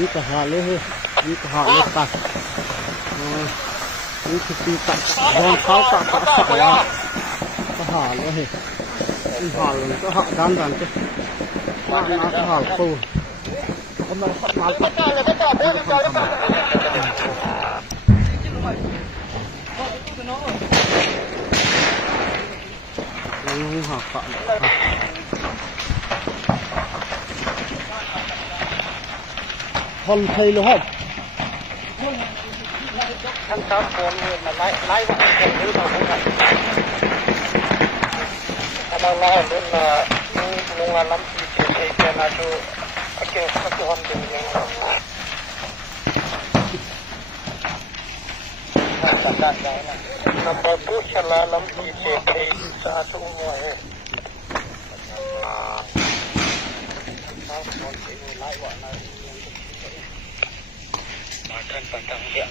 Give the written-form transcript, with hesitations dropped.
นี่ก็หาเลยนี่ก็หาเลยตัดนี่คือตีตัดรองเท้าตัดตัดสายก็หาเลยหาเลยก็หาด้านก็มาก็หาปูก็มาตัดยังหาปะทนไทยเลยครับท่านครับผมมันไล่ว่าเป็นหรือเปล่าครับเราเล่าเรื่องลุงล้ำที่เจอแกน่าจะเกี่ยวกับคนเดียวกันตัดได้นะนับผู้ชราล้ำที่เจอไปสาธุมวยมาท่านประธานเดีย